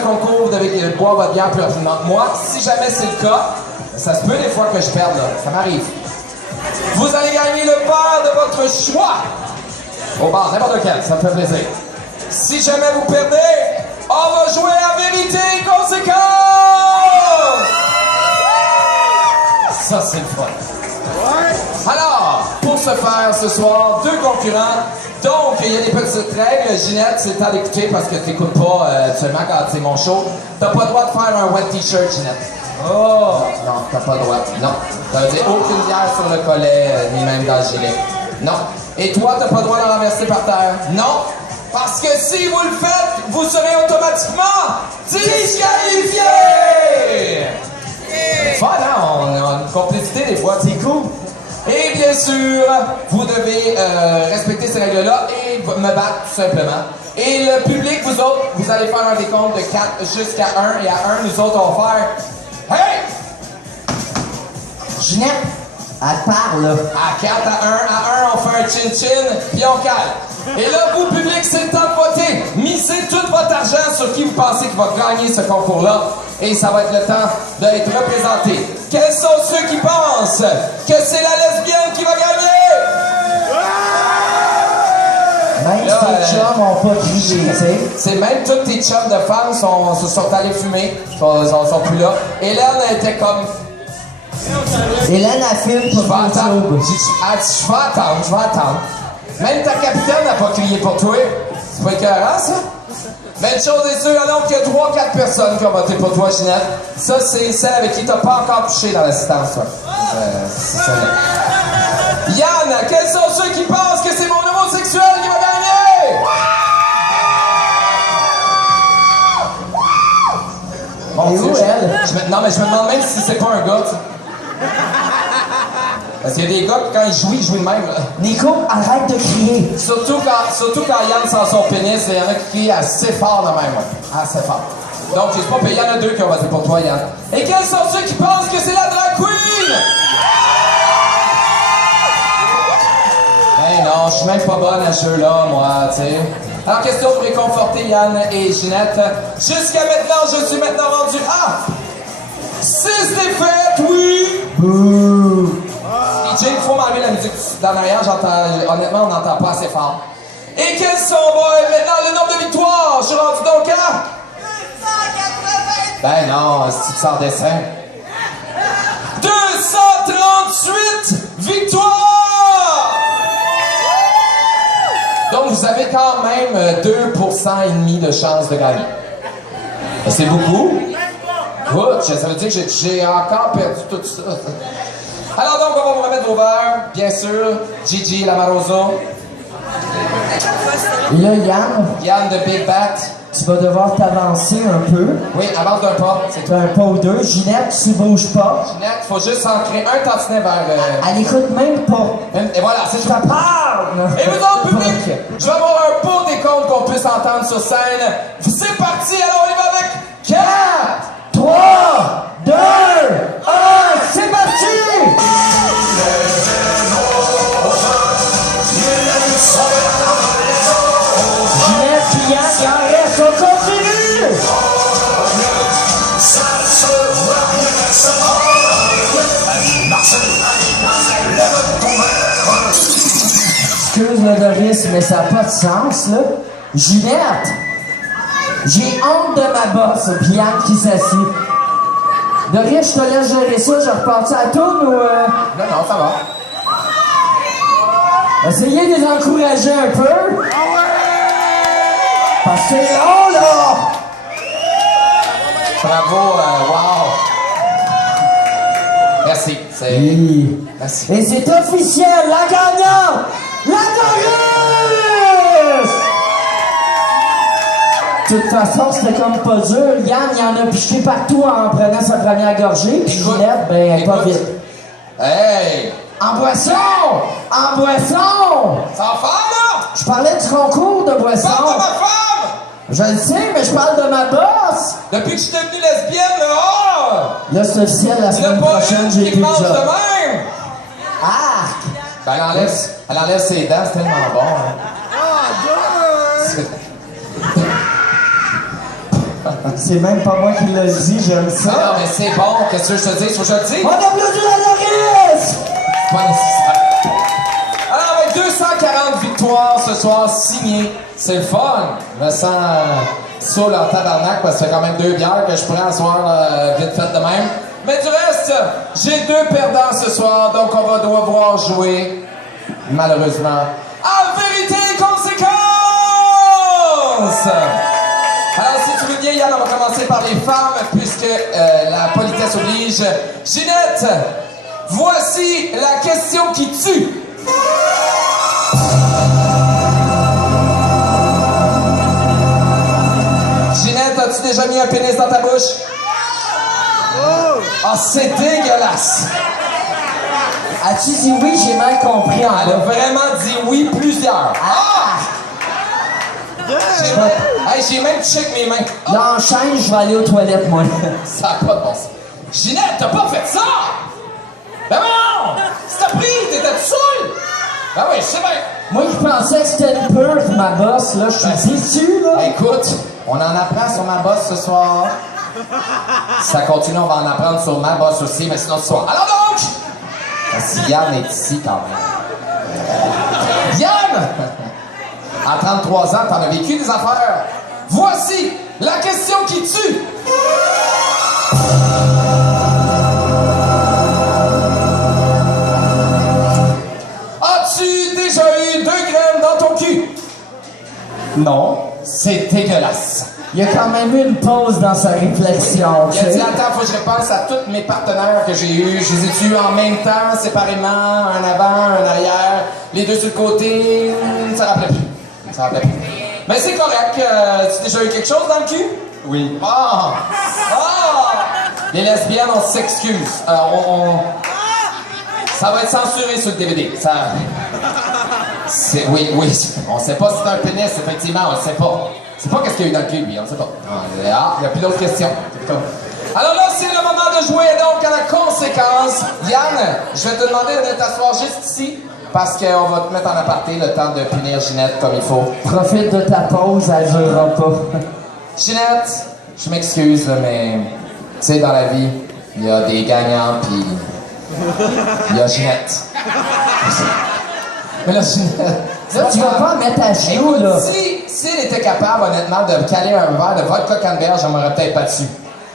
concours, vous devez boire votre bière plus rapidement que moi. Si jamais c'est le cas, ça se peut des fois que je perde, là. Ça m'arrive. Vous allez gagner le verre de votre choix. Au bar, n'importe lequel, ça me fait plaisir. Si jamais vous perdez, on va jouer à vérité et conséquence! Ça, c'est le fun. Alors, pour ce faire ce soir, deux concurrents. Donc, il y a des petites règles. Ginette, c'est le temps d'écouter parce que tu n'écoutes pas seulement quand c'est mon show. T'as pas le droit de faire un wet t-shirt, Ginette. Oh! Non, t'as pas le droit. Non. Ça veut dire aucune bière sur le collet, ni même dans le gilet. Non. Et toi, t'as pas le droit de renverser par terre. Non. Parce que si vous le faites, vous serez automatiquement disqualifié! Fun, hein? On a une complicité des fois, c'est cool. Et bien sûr, vous devez respecter ces règles-là et me battre tout simplement. Et le public, vous autres, vous allez faire un décompte de 4 jusqu'à 1. Et à 1, nous autres, on va faire... Hey! Ginette, elle parle, là. À 4, à 1, on fait un chin-chin, puis on cale. Et là, vous, public, c'est le temps de voter. Misez tout votre argent sur qui vous pensez qui va gagner ce concours-là. Et ça va être le temps d'être représenté. Quels sont ceux qui pensent que c'est la lesbienne qui va gagner? Même tes chums n'ont pas crié, tu sais. C'est même tous tes chums de femmes se sont allés fumer. Sont plus là. Hélène était comme... Hélène a filmé pour Je vais attendre. YouTube. Je vais attendre. Même ta capitaine n'a pas crié pour toi. C'est pas écœurant, ça? Mais une chose est sûre, alors qu'il y a 3-4 personnes qui ont voté pour toi, Ginette. Ça, c'est celle avec qui t'as pas encore touché dans l'assistance, toi. C'est ça. Yann, quels sont ceux qui pensent que c'est mon homosexuel qui va gagner? Bon, Et où, elle? Non, mais je me demande même si c'est pas un gars, tu sais. Parce qu'il y a des gars qui, quand ils jouent de même. Là. Nico, arrête de crier. Surtout quand Yann sent son pénis, il y en a qui crient assez fort de même. Assez fort. Donc, je sais pas, mais il y en a deux qui ont voté pour toi, Yann. Et quels sont ceux qui pensent que c'est la drag queen? Ben non, je suis même pas bonne à ce jeu-là, moi, tu sais. Alors, question pour réconforter Yann et Ginette. Jusqu'à maintenant, je suis maintenant rendu à 6 défaites, oui! Bouh! DJ, il faut m'enlever la musique d'en arrière, honnêtement, on n'entend pas assez fort. Et quels sont, maintenant, le nombre de victoires? Je suis rendu donc à... 280! Ben non, si tu te sors dessin. 238 victoires! Donc, vous avez quand même 2% et demi de chance de gagner. C'est beaucoup. Ouch, ça veut dire que j'ai encore perdu tout ça. Alors donc, on va vous remettre vos verres, bien sûr. Gigi Lamaroso. Et là, Yann de Big Bat. tu vas devoir t'avancer un peu. Oui, avance d'un pas, c'est tout. Un pas ou deux. Ginette, tu bouges pas. Ginette, il faut juste ancrer un tantinet vers... Elle écoute même pas. Et voilà, c'est Je tout. te parle! Et vous autres, public, je vais avoir un pot décompte qu'on puisse entendre sur scène. C'est parti, alors on y va avec 4, 3, 2, 1, c'est parti! Ginette, Yann, il en reste, on continue! Excuse-moi, Doris, mais ça n'a pas de sens, là. Ginette! J'ai honte de ma bosse, puis Yann qui s'assied. Doris, je te laisse gérer ça, je repars à la tourne ou... Non, ça va. Essayez de les encourager un peu. Parce que c'est long, là! Bravo, wow. Merci. Oui. Merci. Et c'est officiel, la gagnante! La Doris! De toute façon, c'était comme pas dur. Yann, il en a piqué partout en prenant sa première gorgée. Puis Ginette, ben, elle est pas vite. Hey! En boisson! En boisson! Ça va faire, là? Je parlais du concours de boisson. Parle de ma femme! Je le sais, mais je parle de ma bosse! Depuis que je suis devenue lesbienne, là, Là, c'est officiel, la il n'y a semaine pas prochaine, une j'ai qui plus de mange de job. même! Arc! Ben, elle enlève ses dents, c'est tellement bon. Hein. C'est même pas moi qui l'ai dit, j'aime ça. Non, mais c'est bon. Qu'est-ce que je te dis? Faut que je te dise? On applaudit la Loris! C'est pas nécessaire. Alors, avec 240 victoires ce soir signées, c'est le fun. Je me sens saoul en tabarnak parce que ça fait quand même 2 bières que je prends à soir vite fait de même. Mais du reste, j'ai 2 perdants ce soir, donc on va devoir jouer, malheureusement, à vérité et conséquence! Alors, si tu veux bien, Yann, on va commencer par les femmes, puisque la politesse oblige. Ginette, voici la question qui tue. Ginette, as-tu déjà mis un pénis dans ta bouche? Ah, c'est dégueulasse! As-tu dit oui? J'ai mal compris en Elle a bas. vraiment dit oui plusieurs. Ah! J'ai même touché avec mes mains. Ah, Là, enchaîne, je vais aller aux toilettes, moi. ça n'a pas de bon sens. Ginette, t'as pas fait ça! Ben non! Si t'as pris, t'étais tout seul! Ben oui, je sais bien. Moi, je pensais que c'était une peur, ma bosse, là. Je suis déçu, là. Écoute, on en apprend sur ma bosse ce soir. Si ça continue, on va en apprendre sur ma bosse aussi, mais sinon ce soir. Alors donc! Si Yann est ici quand même. Yann! À 33 ans, t'en as vécu des affaires. Voici la question qui tue! As-tu déjà eu 2 graines dans ton cul? Non. C'est dégueulasse. Il y a quand même eu une pause dans sa réflexion, tu Il a dit, sais. attends, faut que je repense à tous mes partenaires que j'ai eus. Je les ai eus en même temps, séparément, un avant, un arrière, les 2 sur le côté. Ça rappelait plus. Ça rappelait plus. Mais c'est correct. Tu as déjà eu quelque chose dans le cul? Oui. Ah! Ah! Les lesbiennes, on s'excuse. Ça va être censuré sur le DVD. Ça... Oui. On sait pas si c'est un pénis, effectivement, on le sait pas. C'est pas qu'est-ce qu'il y a eu dans le cul, lui, on ne sait pas. Il n'y a plus d'autres questions. Alors là, c'est le moment de jouer donc à la conséquence. Yann, je vais te demander de t'asseoir juste ici, parce qu'on va te mettre en aparté le temps de punir Ginette comme il faut. Profite de ta pause, elle durera pas. Ginette, je m'excuse, là, mais tu sais, dans la vie, il y a des gagnants, puis il y a Ginette. Mais là, Ginette... Là, tu vas pas mettre à genoux, Écoute, là. si elle était capable, honnêtement, de caler un verre de vodka canneberge, je m'aurais peut-être pas dessus.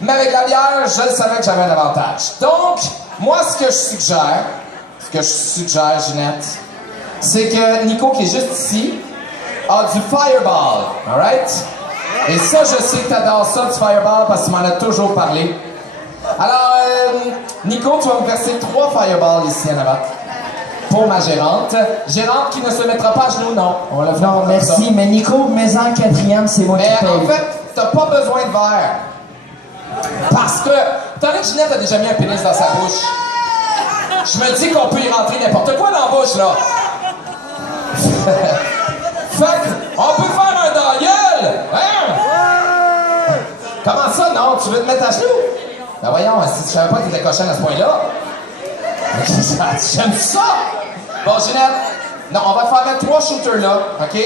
Mais avec la bière, je savais que j'avais un avantage. Donc, moi, ce que je suggère, Ginette, c'est que Nico, qui est juste ici, a du Fireball, alright? Et ça, je sais que t'adores ça, du Fireball, parce que tu m'en as toujours parlé. Alors, Nico, tu vas me verser 3 Fireballs ici en avant. Pour ma gérante. Gérante qui ne se mettra pas à genoux, non. On l'a fait Non, comme merci, ça. mais Nico, mets-en 4e, c'est moi qui Mais paye. en fait, t'as pas besoin de verre. Parce que, t'as vu que Ginette a déjà mis un pénis dans sa bouche. Je me dis qu'on peut y rentrer n'importe quoi dans la bouche, là. Fait on peut faire un dans la gueule, hein? Comment ça, non? Tu veux te mettre à genoux? Ben voyons, si tu savais pas que t'étais cochonne à ce point-là. J'aime ça! Bon, Ginette, non, on va faire mettre 3 shooters là, OK?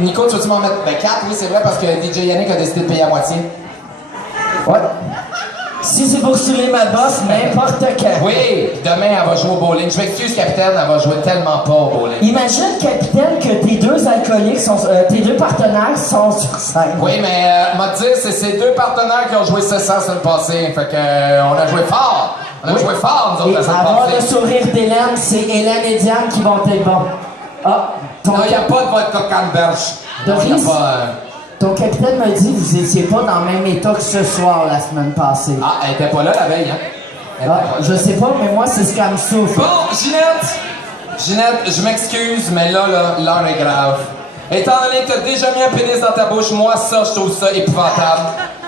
Nico, tu veux-tu m'en mettre? Ben 4, oui, c'est vrai, parce que DJ Yannick a décidé de payer à moitié. Ouais. Si c'est pour saouler ma bosse, n'importe quand. Oui, puis demain, elle va jouer au bowling. Je m'excuse, capitaine, elle va jouer tellement pas au bowling. Imagine, capitaine, que tes 2 alcooliques sont... tes 2 partenaires sont sur scène. Oui, mais m'a dit, c'est ces 2 partenaires qui ont joué 700 la semaine passée. Fait que, on a joué fort. On a joué fort, nous Et autres, la semaine avoir le passée. sourire d'Hélène, c'est Hélène et Diane qui vont être bons. Ah, ton, Non, il n'y a pas de vodka canneberge. Non, il n'y Doris? a pas... ton capitaine m'a dit que vous étiez pas dans le même état que ce soir, la semaine passée. Ah, elle était pas là la veille, hein? Elle était Ah, pas là. je sais pas, mais moi, c'est ce qu'elle me souffle. Bon, Ginette, je m'excuse, mais là, l'heure est grave. Étant donné que t'as déjà mis un pénis dans ta bouche, moi, ça, je trouve ça épouvantable.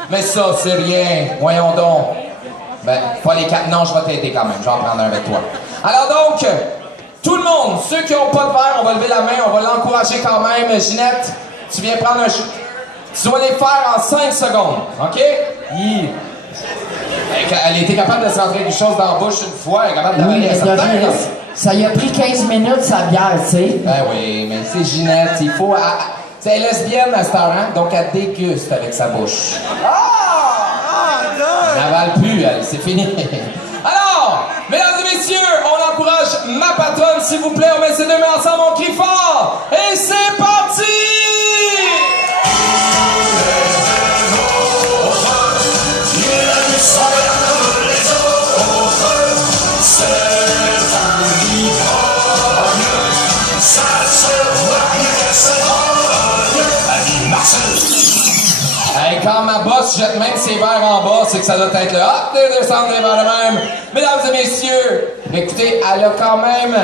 Mais ça, c'est rien. Voyons donc. Ben, pas les 4. Non, je vais t'aider quand même. Je vais en prendre un avec toi. Alors donc, tout le monde, ceux qui n'ont pas de verre, on va lever la main, on va l'encourager quand même. Ginette, tu viens prendre un shoot. Tu dois les faire en 5 secondes, OK? Yeah. Elle était capable de se rentrer quelque chose dans la bouche une fois, elle est capable Oui, d'avaler mais un certain, là. ça y a pris 15 minutes, sa bière, tu sais. Ben oui, mais c'est Ginette, il faut... C'est lesbienne à cette heure, hein? Donc elle déguste avec sa bouche. Elle n'avale plus, elle, c'est fini. Alors, mesdames et messieurs, on encourage ma patronne, s'il vous plaît. On met ces deux mains ensemble, on crie fort. Et c'est parti! Hey, quand ma bosse jette même ses verres en bas, c'est que ça doit être le hop de descendre les verres de même. Mesdames et messieurs, écoutez, elle a quand même...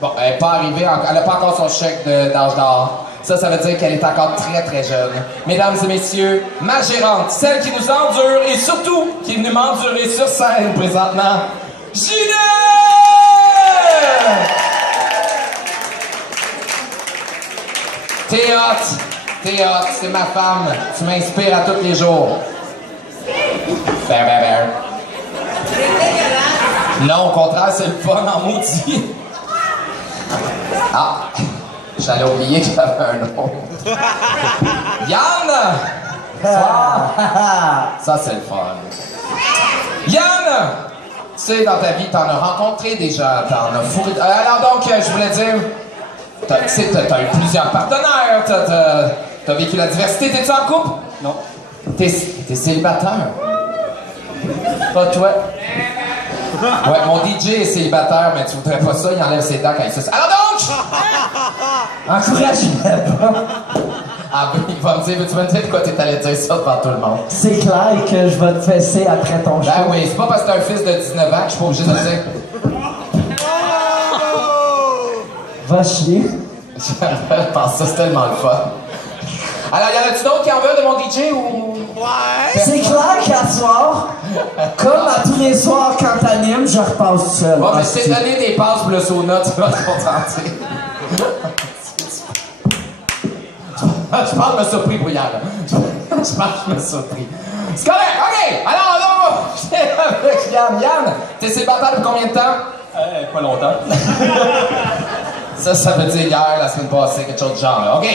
Bon, elle n'est pas arrivée, elle n'a pas encore son chèque d'âge d'or. Ça veut dire qu'elle est encore très, très jeune. Mesdames et messieurs, ma gérante, celle qui nous endure et surtout qui est venue m'endurer sur scène présentement, Ginette! T'es hot, c'est ma femme. Tu m'inspires à tous les jours. Ben. Non, au contraire, c'est le fun en maudit. Ah, j'allais oublier que j'avais un nom. Yann! Ça, c'est le fun. Yann! Tu sais, dans ta vie, t'en as rencontré des gens, t'en as fourré... Alors donc, je voulais dire... Tu sais, t'as eu plusieurs partenaires, t'as vécu la diversité. T'es-tu en couple? Non. T'es célibataire? Pas toi? Ouais, mon DJ est célibataire, mais tu voudrais pas ça, il enlève ses dents quand il se... Alors donc! Encourage-le pas. Ah ben, il va me dire, tu vas me dire quoi t'es allé dire ça devant tout le monde. C'est clair que je vais te fesser après ton show. Ben oui, c'est pas parce que t'as un fils de 19 ans que je suis pas obligé de le dire. Va chier. Je pense que c'est tellement le fun. Alors, y en a-tu d'autres qui en veulent de mon DJ ou... Ouais! C'est clair qu'à soir, comme à tous les soirs quand t'animes, je repasse seul. Bon, mais je t'ai donné des passes pour le sauna, tu vas te contenter. Je pense que je me surpris, Brouillard. Je pense que je me surpris. C'est correct, OK! Alors, j'étais avec Yann. Yann, t'es célibataire depuis combien de temps? Pas longtemps. Ça veut dire hier, la semaine passée, quelque chose de genre, là. OK?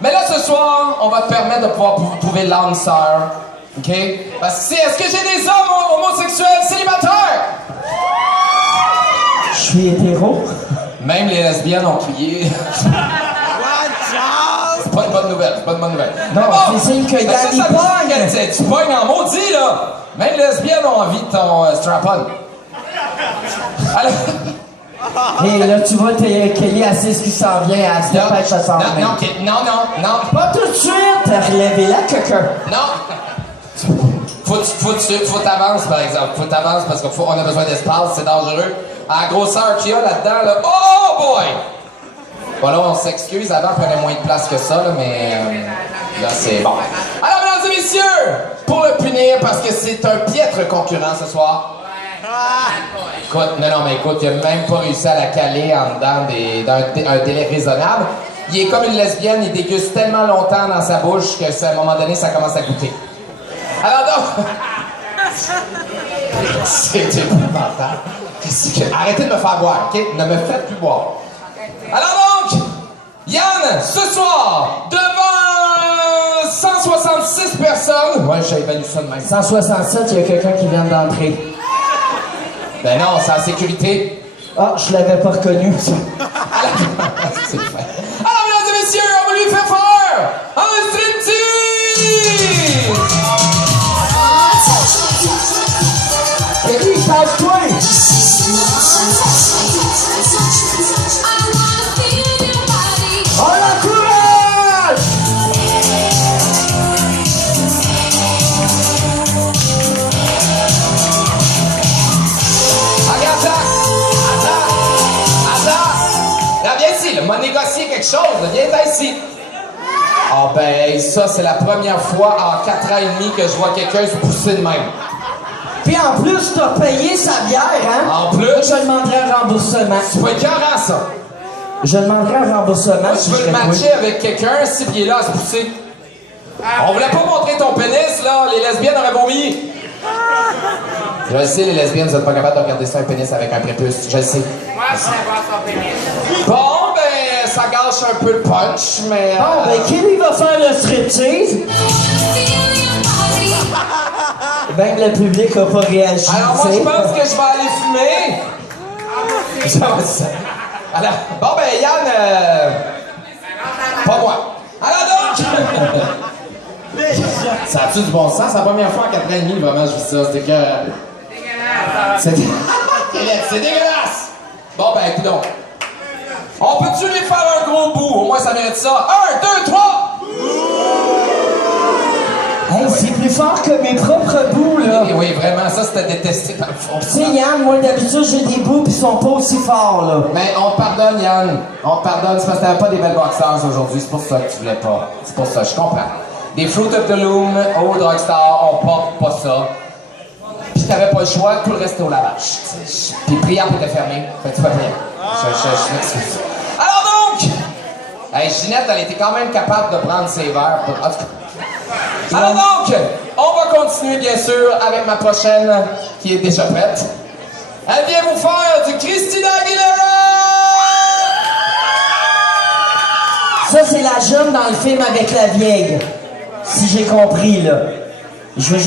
Mais là, ce soir, on va te permettre de pouvoir trouver l'âme sœur. OK? Parce que est-ce que j'ai des hommes homosexuels célibataires? Je suis hétéro. Même les lesbiennes ont crié. C'est pas une bonne nouvelle, c'est pas une bonne nouvelle. Non, c'est signe que Yann il pogne. Tu pognes en maudit, là. Même les lesbiennes ont envie de ton strap-on. Alors... Et là, tu vois, qu'il y a assez ce qui s'en vient à se dépêche, ça s'en vient. Non. Pas tout de suite! Relèvez-la, quelqu'un. Non. Faut t'avancer, par exemple. Faut t'avancer parce qu'on a besoin d'espace, c'est dangereux. À la grosseur qu'il y a là-dedans, là... Oh boy! Bon, là, on s'excuse. Avant, on prenait moins de place que ça, là, mais... là, c'est bon. Alors, mesdames et messieurs, pour le punir, parce que c'est un piètre concurrent ce soir... Écoute, mais écoute, il a même pas réussi à la caler en dedans d'un délai raisonnable. Il est comme une lesbienne, il déguste tellement longtemps dans sa bouche que à un moment donné, ça commence à goûter. Alors donc... C'est épouvantable. Arrêtez de me faire boire, OK? Ne me faites plus boire. Alors donc, Yann, ce soir, devant 166 personnes... Ouais, j'ai évalué ça de même. 167, il y a quelqu'un qui vient d'entrer. Ben non, c'est en sécurité. Ah, je l'avais pas reconnu, ça. C'est le fait. Alors, mesdames et messieurs, on va lui faire faire un striptease! Et lui, tape-toi! On l'encourage! Là, viens ici, là, m'a négocié quelque chose, là, viens ici. Ah ben, ça, c'est la première fois en 4 ans et demi que je vois quelqu'un se pousser de même. Puis en plus, t'as payé sa bière, hein? En plus? Je demanderai un remboursement. C'est pas écœurant, ça. Je demanderai un remboursement. Moi, si je veux serais te matcher toi. avec quelqu'un, si pieds là à se pousser. On voulait pas montrer ton pénis, là, les lesbiennes auraient vomi. Je le sais, les lesbiennes, vous êtes pas capables de regarder ça, un pénis avec un prépuce. Je le sais. Moi, je vais voir son pénis. Bon, ben, ça gâche un peu le punch, mais... Bon, ben, qui lui va faire le striptease? Ben, le public a pas réagi. Alors, moi, je pense que je vais aller fumer. Alors, bon, ben, Yann, pas moi. Alors donc... Ça a-tu du bon sens? C'est la première fois en 4 ans et demi, vraiment, je vis ça. C'était que... C'est dégueulasse! Bon, ben, écoute donc. On peut-tu les faire un gros bout? Au moins, ça mérite ça. 1, 2, 3! Hey, c'est plus fort que mes propres bouts, là. Oui, oui, vraiment, ça, c'était détesté dans le fond. Tu sais, Yann, moi, d'habitude, j'ai des bouts pis ils sont pas aussi forts, là. Mais on te pardonne, Yann. On te pardonne, c'est parce que t'avais pas des belles boxers aujourd'hui. C'est pour ça que tu voulais pas. C'est pour ça, je comprends. Des Fruit of the Loom au Drugstore, on porte pas ça. Puis t'avais pas le choix, tout le reste était au lavage. Puis Priap était fermé. Fait que tu peux rien. Je m'excuse. Alors donc! Hey, Ginette, elle était quand même capable de prendre ses verres. En tout cas. Alors donc, on va continuer bien sûr avec ma prochaine qui est déjà prête. Elle vient vous faire du Christina Aguilera! Ça, c'est la jeune dans le film avec la vieille. Si j'ai compris, là. Je veux juste